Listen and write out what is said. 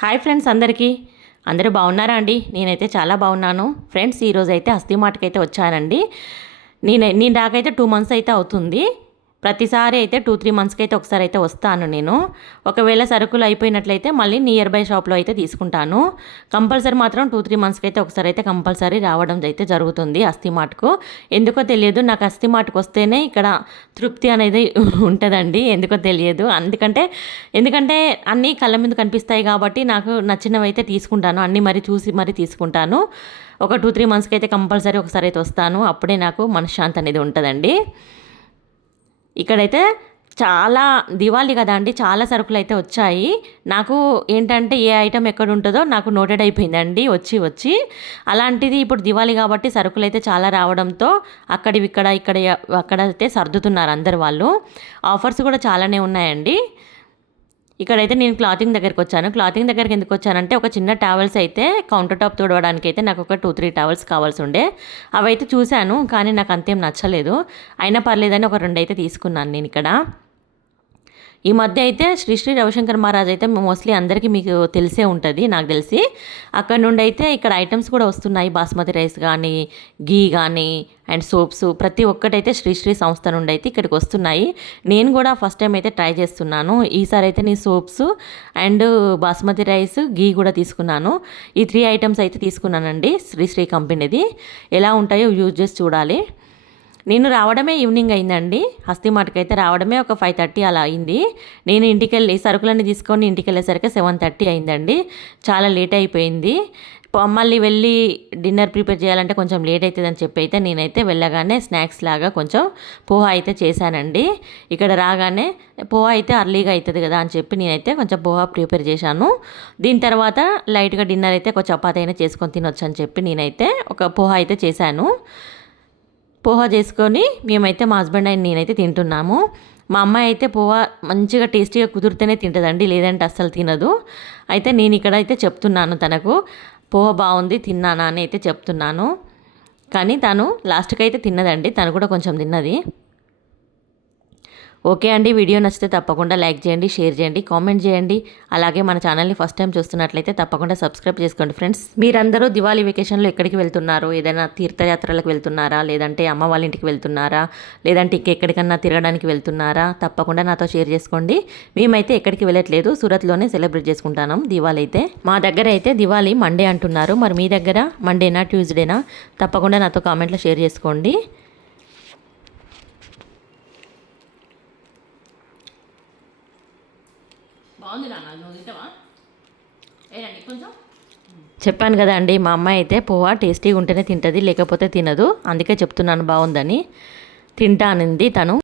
Hi friends, అందరూ బాగున్నారా అండి? నేనైతే చాలా బాగున్నాను ఫ్రెండ్స్. ఈరోజు అయితే హస్తీ మార్ట్కి వచ్చానండి. నేను రాకైతే 2 మంత్స్ అయితే అవుతుంది. ప్రతిసారి అయితే 2-3 మంత్స్కి అయితే ఒకసారి అయితే వస్తాను నేను. ఒకవేళ సరుకులు అయిపోయినట్లయితే మళ్ళీ నియర్ బై షాప్లో అయితే తీసుకుంటాను. కంపల్సరీ మాత్రం 2-3 మంత్స్కి అయితే ఒకసారి అయితే కంపల్సరీ రావడం అయితే జరుగుతుంది హస్తీ మార్ట్కు. ఎందుకో తెలియదు, నాకు హస్తీ మార్ట్కి వస్తేనే ఇక్కడ తృప్తి అనేది ఉంటుందండి. ఎందుకో తెలియదు. ఎందుకంటే అన్నీ కళ్ళ మీద కనిపిస్తాయి కాబట్టి నాకు నచ్చినవి అయితే తీసుకుంటాను. అన్నీ చూసి తీసుకుంటాను. ఒక 2-3 మంత్స్కి అయితే కంపల్సరీ ఒకసారి అయితే వస్తాను. అప్పుడే నాకు మనశ్శాంతి అనేది ఉంటుందండి. ఇక్కడైతే చాలా దివాళీ కదా అండి, చాలా సరుకులు అయితే వచ్చాయి. నాకు ఏంటంటే ఏ ఐటెం ఎక్కడ ఉంటుందో నాకు నోటెడ్ అయిపోయిందండి వచ్చి. అలాంటిది ఇప్పుడు దివాళీ కాబట్టి సరుకులు అయితే చాలా రావడంతో ఇక్కడ అక్కడ అయితే సర్దుతున్నారు అందరు వాళ్ళు. ఆఫర్స్ కూడా చాలానే ఉన్నాయండి. ఇక్కడైతే నేను క్లాతింగ్ దగ్గరికి వచ్చాను. క్లాతింగ్ దగ్గరికి ఎందుకు వచ్చానంటే ఒక చిన్న టవల్స్ అయితే కౌంటర్ టాప్ తుడవడానికి అయితే నాకు ఒక 2-3 టవల్స్ కావాల్సి ఉండే. అవి అయితే చూశాను, కానీ నాకు అంతేం నచ్చలేదు. అయినా పర్లేదని ఒక 2 అయితే తీసుకున్నాను నేను ఇక్కడ. ఈ మధ్య అయితే శ్రీ శ్రీ రవిశంకర్ మహారాజ్ అయితే మోస్ట్లీ అందరికీ మీకు తెలిసే ఉంటుంది నాకు తెలిసి. అక్కడ నుండి అయితే ఇక్కడ ఐటమ్స్ కూడా వస్తున్నాయి. బాస్మతి రైస్ కానీ, గీ కానీ అండ్ సోప్స్ ప్రతి ఒక్కటైతే శ్రీ శ్రీ సంస్థ నుండి అయితే ఇక్కడికి వస్తున్నాయి. నేను కూడా ఫస్ట్ టైం అయితే ట్రై చేస్తున్నాను. ఈసారి అయితే నేను సోప్స్ అండ్ బాస్మతి రైస్, గీ కూడా తీసుకున్నాను. ఈ 3 ఐటమ్స్ అయితే తీసుకున్నానండి శ్రీ శ్రీ కంపెనీది. ఎలా ఉంటాయో యూజ్ చేసి చూడాలి. నేను రావడమే ఈవినింగ్ అయిందండి. హస్తీ మార్ట్కి అయితే రావడమే ఒక 5:30 అలా అయింది. నేను సరుకులన్నీ తీసుకొని ఇంటికి వెళ్ళేసరికి 7:30 అయిందండి. చాలా లేట్ అయిపోయింది. మళ్ళీ వెళ్ళి డిన్నర్ ప్రిపేర్ చేయాలంటే కొంచెం లేట్ అవుతుందని చెప్పి అయితే నేనైతే వెళ్ళగానే స్నాక్స్ లాగా కొంచెం పోహా అయితే చేశానండి. ఇక్కడ రాగానే పోహా అయితే అర్లీగా అవుతుంది కదా అని చెప్పి నేనైతే కొంచెం పోహా ప్రిపేర్ చేశాను. దీని తర్వాత లైట్గా డిన్నర్ అయితే ఒక చపాతీ అయినా చేసుకొని తినొచ్చు అని చెప్పి నేనైతే ఒక పోహా అయితే చేశాను. పోహా చేసుకొని మేమైతే మా హస్బెండ్ అండ్ నేనైతే తింటున్నాము. మా అమ్మాయి అయితే పోహా మంచిగా టేస్టీగా కుదిరితేనే తింటుందండి, లేదంటే అస్సలు తినదు. అయితే నేను ఇక్కడ అయితే చెప్తున్నాను తనకు పోహా బాగుంది తిన్నానా అని అయితే చెప్తున్నాను. కానీ తను లాస్ట్కి అయితే తిన్నదండి, తను కూడా కొంచెం తిన్నది. ఓకే అండి, వీడియో నచ్చితే తప్పకుండా లైక్ చేయండి, షేర్ చేయండి, కామెంట్ చేయండి. అలాగే మన ఛానల్ని ఫస్ట్ టైం చూస్తున్నట్లయితే తప్పకుండా సబ్స్క్రైబ్ చేసుకోండి ఫ్రెండ్స్. మీరందరూ దివాళీ వెకేషన్లో ఎక్కడికి వెళ్తున్నారు? ఏదైనా తీర్థయాత్రలకు వెళ్తున్నారా, లేదంటే అమ్మ వాళ్ళ ఇంటికి వెళ్తున్నారా, లేదంటే ఇంకెక్కడికన్నా తిరగడానికి వెళ్తున్నారా? తప్పకుండా నాతో షేర్ చేసుకోండి. మేమైతే ఎక్కడికి వెళ్ళట్లేదు, సూరత్లోనే సెలబ్రేట్ చేసుకుంటాం దివాళీ అయితే. మా దగ్గర అయితే దివాళీ మండే అంటున్నారు. మరి మీ దగ్గర మండేనా ట్యూస్డేనా? తప్పకుండా నాతో కామెంట్లో షేర్ చేసుకోండి. చెప్పాను కదా అండి, మా అమ్మాయి అయితే పోహా టేస్టీగా ఉంటేనే తింటుంది, లేకపోతే తినదు. అందుకే చెప్తున్నాను బాగుందని. తింటానంది తను.